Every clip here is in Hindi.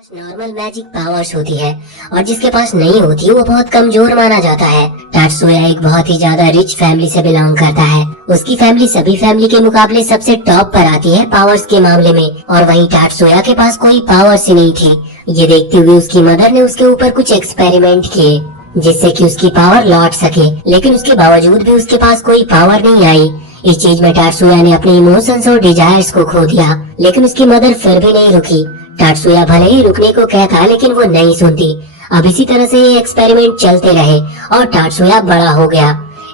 नॉर्मल मैजिक पावर्स होती है और जिसके पास नहीं होती वो बहुत कमजोर माना जाता है। टाटसुया एक बहुत ही ज्यादा रिच फैमिली से बिलोंग करता है। उसकी फैमिली सभी फैमिली के मुकाबले सबसे टॉप पर आती है पावर्स के मामले में, और वहीं टाटसुया के पास कोई पावर्स ही नहीं थी। ये देखते हुए उसकी मदर ने उसके ऊपर कुछ एक्सपेरिमेंट किए जिससे कि उसकी पावर लौट सके, लेकिन उसके बावजूद भी उसके पास कोई पावर नहीं आई। इस चीज में टाटसुया ने अपने इमोशंस और डिजायर्स को खो दिया, लेकिन उसकी मदर फिर भी नहीं रुकी। टाटसुया भले ही रुकने को कहता लेकिन वो नहीं सुनती। अब इसी तरह से ये एक्सपेरिमेंट चलते रहे और टाटसुया बड़ा हो गया।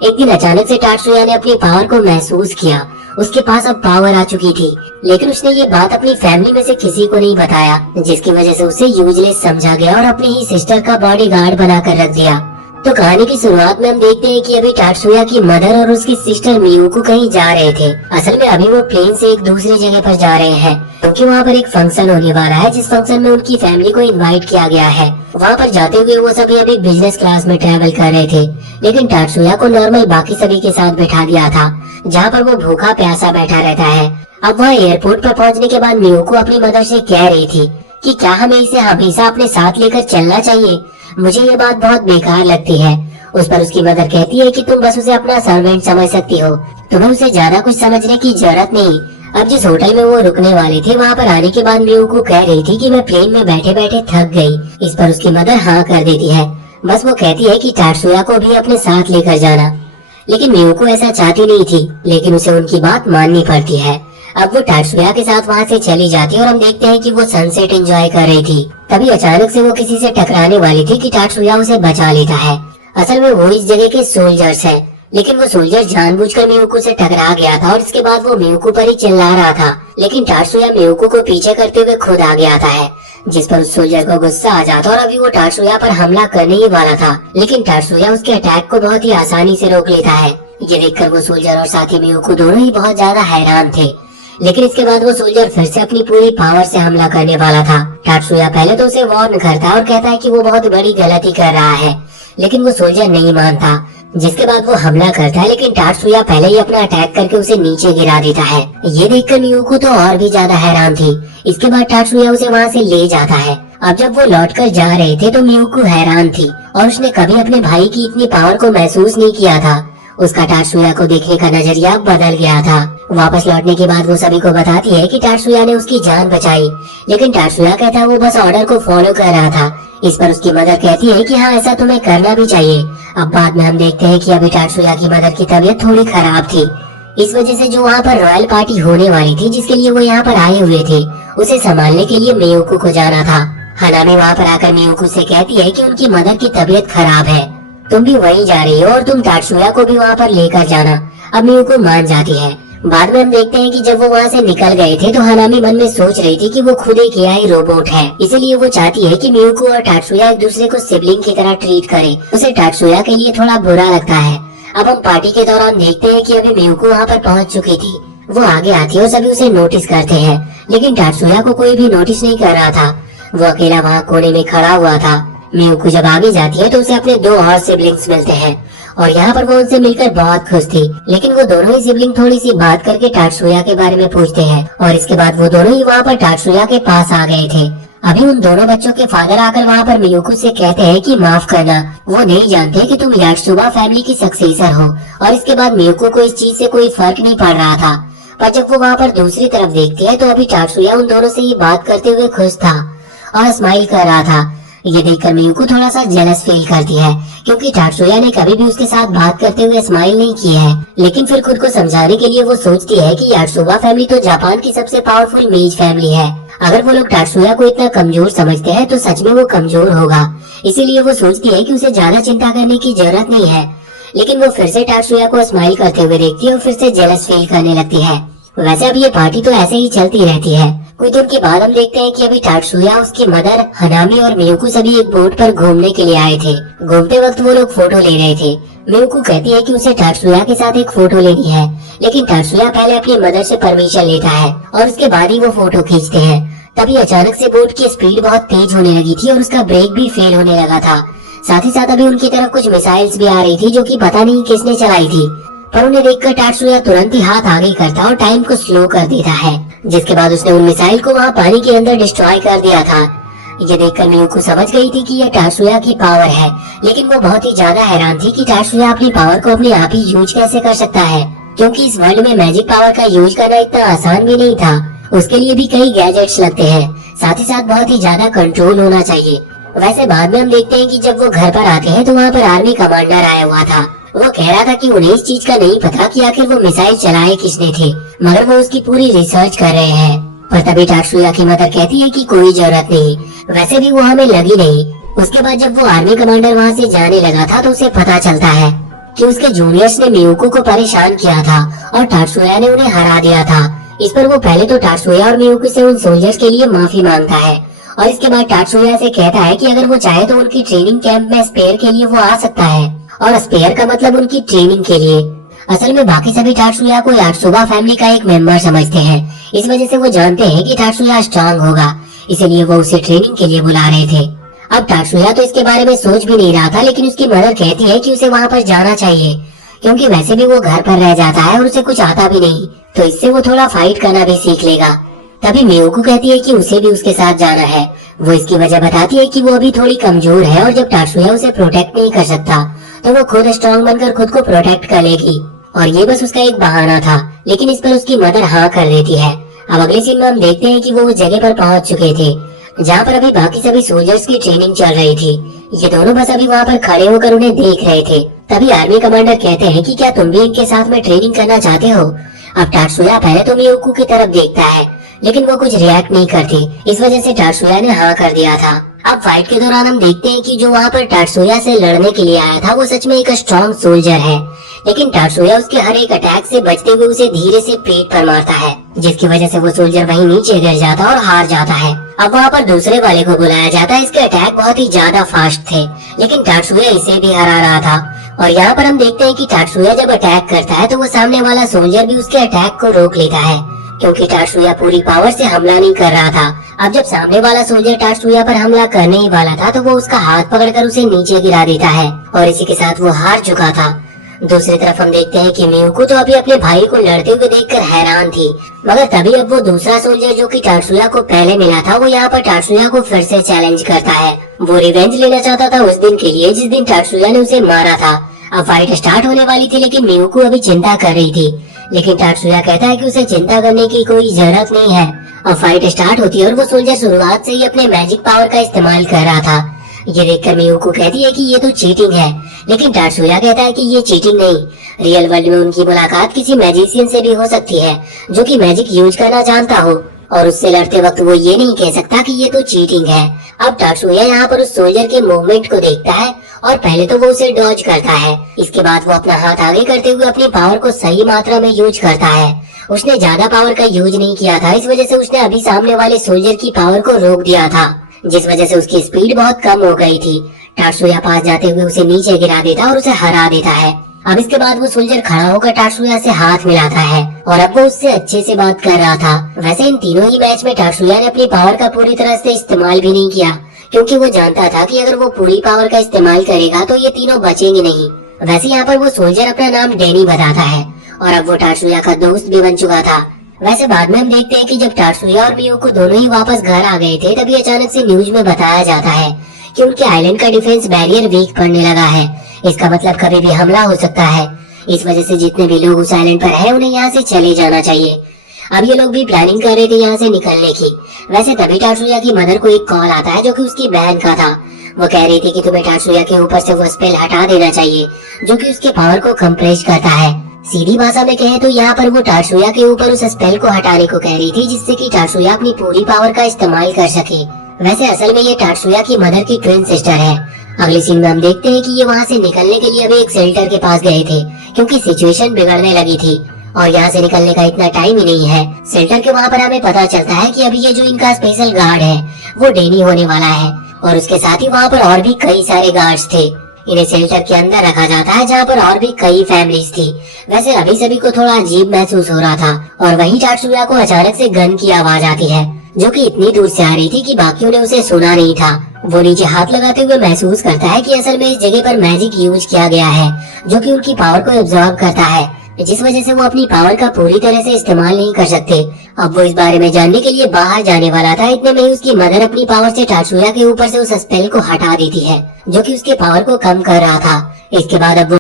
एक दिन अचानक से टाटसुया ने अपनी पावर को महसूस किया। उसके पास अब पावर आ चुकी थी, लेकिन उसने ये बात अपनी फैमिली में से किसी को नहीं बताया, जिसकी वजह से उसे यूजलेस समझा गया और अपनी ही सिस्टर का बॉडीगार्ड बनाकर रख दिया। तो कहानी की शुरुआत में हम देखते हैं कि अभी टाटसुया की मदर और उसकी सिस्टर मियुको कहीं जा रहे थे। असल में अभी वो प्लेन से एक दूसरी जगह पर जा रहे हैं क्योंकि वहाँ पर एक फंक्शन होने वाला है, जिस फंक्शन में उनकी फैमिली को इनवाइट किया गया है। वहाँ पर जाते हुए वो सभी अभी बिजनेस क्लास में ट्रैवल कर रहे थे, लेकिन टाटसुया को नॉर्मल बाकी सभी के साथ बैठा दिया था, जहाँ पर वो भूखा प्यासा बैठा रहता है। अब वहाँ एयरपोर्ट पर पहुँचने के बाद मियुको अपनी मदर से कह रही थी कि क्या हमें इसे हमेशा अपने साथ लेकर चलना चाहिए। मुझे ये बात बहुत बेकार लगती है। उस पर उसकी मदर कहती है कि तुम बस उसे अपना सर्वेंट समझ सकती हो, तुम्हें उसे ज्यादा कुछ समझने की जरूरत नहीं। अब जिस होटल में वो रुकने वाले थे वहाँ पर आने के बाद मियुको कह रही थी कि मैं प्लेन में बैठे बैठे थक गई। इस पर उसकी मदर हाँ कर देती है। बस वो कहती है कि टाटसुया को भी अपने साथ लेकर जाना, लेकिन मियुको ऐसा चाहती नहीं थी, लेकिन उसे उनकी बात माननी पड़ती है। अब वो टाटसुया के साथ वहाँ से चली जाती है और हम देखते हैं कि वो सनसेट एंजॉय कर रही थी। तभी अचानक से वो किसी से टकराने वाली थी कि टाटसुया उसे बचा लेता है। असल में वो इस जगह के सोल्जर्स हैं, लेकिन वो सोल्जर जानबूझकर मियुको से टकरा गया था और इसके बाद वो मियुको पर ही चिल्ला रहा था, लेकिन टाटसुया मियुको को पीछे करते हुए खुद आगे आता है, जिस पर उस सोल्जर को गुस्सा आ जाता और अभी वो टाटसुया पर हमला करने ही वाला था, लेकिन टाटसुया उसके अटैक को बहुत ही आसानी से रोक लेता है। ये देखकर वो सोल्जर और साथी मियुको दोनों ही बहुत ज्यादा हैरान थे, लेकिन इसके बाद वो सोल्जर फिर से अपनी पूरी पावर से हमला करने वाला था। टाटसुया पहले तो उसे वार्न करता है और कहता है कि वो बहुत बड़ी गलती कर रहा है, लेकिन वो सोल्जर नहीं मानता, जिसके बाद वो हमला करता है, लेकिन टाटसुया पहले ही अपना अटैक करके उसे नीचे गिरा देता है। ये देखकर मियुको तो और भी ज्यादा हैरान थी। इसके बाद टाटसुया उसे वहाँ से ले जाता है। अब जब वो लौटकर जा रहे थे तो मियुको हैरान थी और उसने कभी अपने भाई की इतनी पावर को महसूस नहीं किया था। उसका टाटसुया को देखने का नजरिया बदल गया था। वापस लौटने के बाद वो सभी को बताती है कि टाटसुया ने उसकी जान बचाई, लेकिन टाटसुया कहता है वो बस ऑर्डर को फॉलो कर रहा था। इस पर उसकी मदर कहती है कि हाँ, ऐसा तुम्हें करना भी चाहिए। अब बाद में हम देखते हैं कि अभी टाटसुया की मदर की तबीयत थोड़ी खराब थी। इस वजह से जो वहाँ पर रॉयल पार्टी होने वाली थी, जिसके लिए वो यहाँ पर आए हुए थे, उसे संभालने के लिए मियुको को जाना था। हनामी वहाँ पर आकर मियुको से कहती है कि उनकी मदर की तबीयत खराब है, तुम भी वहीं जा रही हो और तुम टाटसुया को भी वहाँ पर लेकर जाना। अब मियुको मान जाती है। बाद में हम देखते हैं कि जब वो वहाँ से निकल गए थे तो हनामी मन में सोच रही थी कि वो खुद एक एआई रोबोट है, इसीलिए वो चाहती है कि मियुको और टाटसुया एक दूसरे को सिबलिंग की तरह ट्रीट करे। उसे टाटसुया के लिए थोड़ा बुरा लगता है। अब हम पार्टी के दौरान देखते हैं कि अभी मियुको वहाँ पर पहुँच चुकी थी। वो आगे आती है और सभी उसे नोटिस करते हैं, लेकिन टाटसुया को कोई भी नोटिस नहीं कर रहा था। वो अकेला वहाँ कोने में खड़ा हुआ था। मियुको जब आगे जाती है तो उसे अपने दो और सिबलिंग्स मिलते हैं और यहाँ पर वो उनसे मिलकर बहुत खुश थी, लेकिन वो दोनों ही सिबलिंग थोड़ी सी बात करके टाटसुया के बारे में पूछते हैं और इसके बाद वो दोनों ही वहाँ पर टाटसुया के पास आ गए थे। अभी उन दोनों बच्चों के फादर आकर वहाँ पर मियुको से कहते हैं कि माफ करना, वो नहीं जानते कि तुम याटसुबा फैमिली की सक्सेसर हो। और इसके बाद मियुको को इस चीज से कोई फर्क नहीं पड़ रहा था, पर जब वो वहाँ पर दूसरी तरफ देखती है तो अभी टाटसुया उन दोनों से ये बात करते हुए खुश था और स्माइल कर रहा था। ये देखकर मियुको थोड़ा सा जेलस फील करती है, क्योंकि टाटसुया ने कभी भी उसके साथ बात करते हुए स्माइल नहीं की है। लेकिन फिर खुद को समझाने के लिए वो सोचती है कि याटसुबा फैमिली तो जापान की सबसे पावरफुल मेज फैमिली है। अगर वो लोग टाटसुया को इतना कमजोर समझते हैं तो सच में वो कमजोर होगा। इसीलिए वो सोचती है कि उसे ज्यादा चिंता करने की जरूरत नहीं है। लेकिन वो फिर से टाटसुया को स्माइल करते हुए देखती है और फिर से जेलस फील करने लगती है। वैसे अब ये पार्टी तो ऐसे ही चलती रहती है। कुछ दिन के बाद हम देखते हैं कि अभी टाटसुया, उसकी मदर, हनामी और मियुको सभी एक बोट पर घूमने के लिए आए थे। घूमते वक्त वो लोग फोटो ले रहे थे। मियुको कहती है कि उसे टाटसुया के साथ एक फोटो लेनी है, लेकिन टाटसुया पहले अपनी मदर से परमिशन लेता है और उसके बाद ही वो फोटो खींचते हैं। तभी अचानक से बोट की स्पीड बहुत तेज होने लगी थी और उसका ब्रेक भी फेल होने लगा था। साथ ही साथ अभी उनकी तरफ कुछ मिसाइल्स भी आ रही थी, जो कि पता नहीं किसने चलाई थी, पर उन्हें देखकर टाटसुया तुरंत ही हाथ आगे करता और टाइम को स्लो कर देता है, जिसके बाद उसने उन मिसाइल को वहाँ पानी के अंदर डिस्ट्रॉय कर दिया था। ये देखकर मियुको समझ गई थी कि यह टात्सुया की पावर है, लेकिन वो बहुत ही ज्यादा हैरान थी कि टात्सुया अपनी पावर को अपने आप ही यूज कैसे कर सकता है, क्योंकि इस वर्ल्ड में मैजिक पावर का यूज करना इतना आसान भी नहीं था। उसके लिए भी कई गैजेट्स लगते हैं, साथ ही साथ बहुत ही ज्यादा कंट्रोल होना चाहिए। वैसे बाद में हम देखते हैं कि जब वो घर पर आते हैं तो वहाँ पर आर्मी कमांडर आया हुआ था। वो कह रहा था कि उन्हें इस चीज का नहीं पता कि आखिर वो मिसाइल चलाए किसने थे, मगर वो उसकी पूरी रिसर्च कर रहे हैं। पर तभी टात्सुया की मदर कहती है कि कोई जरूरत नहीं, वैसे भी वो हमें लगी नहीं। उसके बाद जब वो आर्मी कमांडर वहाँ से जाने लगा था तो उसे पता चलता है कि उसके जूनियर्स ने मियुको को परेशान किया था और टात्सुया ने उन्हें हरा दिया था। इस पर वो पहले तो टात्सुया और मियुको से उन सोल्जर्स के लिए माफी मांगता है और इसके बाद टात्सुया से कहता है कि अगर वो चाहे तो उनकी ट्रेनिंग कैंप में स्पेयर के लिए वो आ सकता है, और स्पेयर का मतलब उनकी ट्रेनिंग के लिए। असल में बाकी सभी टात्सुया को यात्सुबा फैमिली का एक मेंबर समझते हैं, इस वजह से वो जानते हैं कि टात्सुया स्ट्रांग होगा, इसीलिए वो उसे ट्रेनिंग के लिए बुला रहे थे। अब टात्सुया तो इसके बारे में सोच भी नहीं रहा था, लेकिन उसकी मदर कहती है कि उसे वहाँ पर जाना चाहिए, क्योंकि वैसे भी वो घर पर रह जाता है और उसे कुछ आता भी नहीं, तो इससे वो थोड़ा फाइट करना भी सीख लेगा। तभी मियुको कहती है कि उसे भी उसके साथ जाना है। वो इसकी वजह बताती है कि वो अभी थोड़ी कमजोर है और जब टात्सुया उसे प्रोटेक्ट नहीं कर सकता तो वो खुद स्ट्रॉन्ग बनकर खुद को प्रोटेक्ट कर लेगी, और ये बस उसका एक बहाना था। लेकिन इस पर उसकी मदर हाँ कर देती है। अब अगले सीन में हम देखते हैं कि वो उस जगह पर पहुंच चुके थे जहाँ पर अभी बाकी सभी सोल्जर्स की ट्रेनिंग चल रही थी। ये दोनों बस अभी वहाँ पर खड़े होकर उन्हें देख रहे थे। तभी आर्मी कमांडर कहते हैं कि क्या तुम भी इनके साथ में ट्रेनिंग करना चाहते हो। अब टात्सुया पहले तो मियुको की तरफ देखता है, लेकिन वो कुछ रिएक्ट नहीं करती, इस वजह से टात्सुया ने हाँ कर दिया था। अब फाइट के दौरान हम देखते हैं कि जो वहाँ पर टात्सुया से लड़ने के लिए आया था वो सच में एक स्ट्रॉन्ग सोल्जर है, लेकिन टात्सुया उसके हर एक अटैक से बचते हुए उसे धीरे से पेट पर मारता है, जिसकी वजह से वो सोल्जर वहीं नीचे गिर जाता और हार जाता है। अब वहाँ पर दूसरे वाले को बुलाया जाता है। इसके अटैक बहुत ही ज्यादा फास्ट थे, लेकिन टात्सुया इसे भी हरा रहा था। और यहाँ पर हम देखते हैं कि टात्सुया जब अटैक करता है तो वो सामने वाला सोल्जर भी उसके अटैक को रोक लेता है, क्योंकि टात्सुया पूरी पावर से हमला नहीं कर रहा था। अब जब सामने वाला सोल्जर टात्सुया पर हमला करने ही वाला था तो वो उसका हाथ पकड़कर उसे नीचे गिरा देता है, और इसी के साथ वो हार चुका था। दूसरी तरफ हम देखते हैं कि मियुको तो अभी अपने भाई को लड़ते हुए देखकर हैरान थी, मगर तभी अब वो दूसरा सोल्जर जो कि टात्सुया को पहले मिला था वो यहाँ पर टात्सुया को फिर से चैलेंज करता है। वो रिवेंज लेना चाहता था उस दिन के लिए जिस दिन टात्सुया ने उसे मारा था। अब फाइट स्टार्ट होने वाली थी, लेकिन मियुको अभी चिंता कर रही थी, लेकिन टात्सुया कहता है कि उसे चिंता करने की कोई जरूरत नहीं है। अब फाइट स्टार्ट होती है और वो सोल्जर शुरुआत से ही अपने मैजिक पावर का इस्तेमाल कर रहा था। ये देखकर मियुको कहती है कि ये तो चीटिंग है, लेकिन टात्सुया कहता है कि ये चीटिंग नहीं, रियल वर्ल्ड में उनकी मुलाकात किसी मैजिशियन से भी हो सकती है जो कि मैजिक यूज करना जानता हो, और उससे लड़ते वक्त वो ये नहीं कह सकता कि ये तो चीटिंग है। अब टात्सुया यहाँ पर उस सोल्जर के मूवमेंट को देखता है और पहले तो वो उसे डॉज करता है, इसके बाद वो अपना हाथ आगे करते हुए अपनी पावर को सही मात्रा में यूज करता है। उसने ज्यादा पावर का यूज नहीं किया था, इस वजह से उसने अभी सामने वाले सोल्जर की पावर को रोक दिया था, जिस वजह से उसकी स्पीड बहुत कम हो गई थी। टात्सुया पास जाते हुए उसे नीचे गिरा देता और उसे हरा देता है। अब इसके बाद वो सोल्जर खड़ा होकर टात्सुया से हाथ मिलाता है और अब वो उससे अच्छे से बात कर रहा था। वैसे इन तीनों ही मैच में टात्सुया ने अपनी पावर का पूरी तरह से इस्तेमाल भी नहीं किया, क्योंकि वो जानता था कि अगर वो पूरी पावर का इस्तेमाल करेगा तो ये तीनों बचेंगे नहीं। वैसे यहाँ पर वो सोल्जर अपना नाम डैनी बताता है और अब वो टात्सुया का दोस्त भी बन चुका था। वैसे बाद में हम देखते हैं कि जब टात्सुया और मियुको दोनों ही वापस घर आ गए थे तभी अचानक से न्यूज में बताया जाता है कि उनके आइलैंड का डिफेंस बैरियर वीक पड़ने लगा है। इसका मतलब कभी भी हमला हो सकता है, इस वजह से जितने भी लोग उस आइलैंड पर हैं उन्हें यहाँ से चले जाना चाहिए। अब ये लोग भी प्लानिंग कर रहे थे यहाँ से निकलने की। वैसे तभी टात्सुया की मदर को एक कॉल आता है जो कि उसकी बहन का था। वो कह रही थी कि तुम्हें टात्सुया के ऊपर से वो स्पेल हटा देना चाहिए जो कि उसके पावर को कंप्रेस करता है। सीधी भाषा में कहे तो यहाँ पर वो टात्सुया के ऊपर उस स्पेल को हटाने को कह रही थी, जिससे कि टात्सुया अपनी पूरी पावर का इस्तेमाल कर सके। वैसे असल में ये टात्सुया की मदर की ट्विन सिस्टर है। अगले सीन में हम देखते हैं कि ये वहाँ से निकलने के लिए अभी एक शेल्टर के पास गए थे, क्योंकि सिचुएशन बिगड़ने लगी थी और यहाँ से निकलने का इतना टाइम ही नहीं है। शेल्टर के वहाँ पर हमें पता चलता है कि अभी ये जो इनका स्पेशल गार्ड है वो डैनी होने वाला है, और उसके साथ ही वहाँ पर और भी कई सारे गार्ड्स थे। इन्हें शेल्टर के अंदर रखा जाता है जहाँ पर और भी कई फैमिलीज थी। वैसे अभी सभी को थोड़ा अजीब महसूस हो रहा था और वहीं टात्सुया को अचानक से गन की आवाज आती है जो कि इतनी दूर से आ रही थी कि बाकियों ने उसे सुना नहीं था। वो नीचे हाथ लगाते हुए महसूस करता है कि असल में इस जगह पर मैजिक यूज किया गया है जो कि उनकी पावर को एब्जॉर्ब करता है। जिस वजह से वो अपनी पावर का पूरी तरह से इस्तेमाल नहीं कर सकते। अब वो इस बारे में जानने के लिए बाहर जाने वाला था, इतने में ही उसकी मदर अपनी पावर से टाटसुया के ऊपर से उस स्पेल को हटा देती है जो कि उसके पावर को कम कर रहा था। इसके बाद अब वो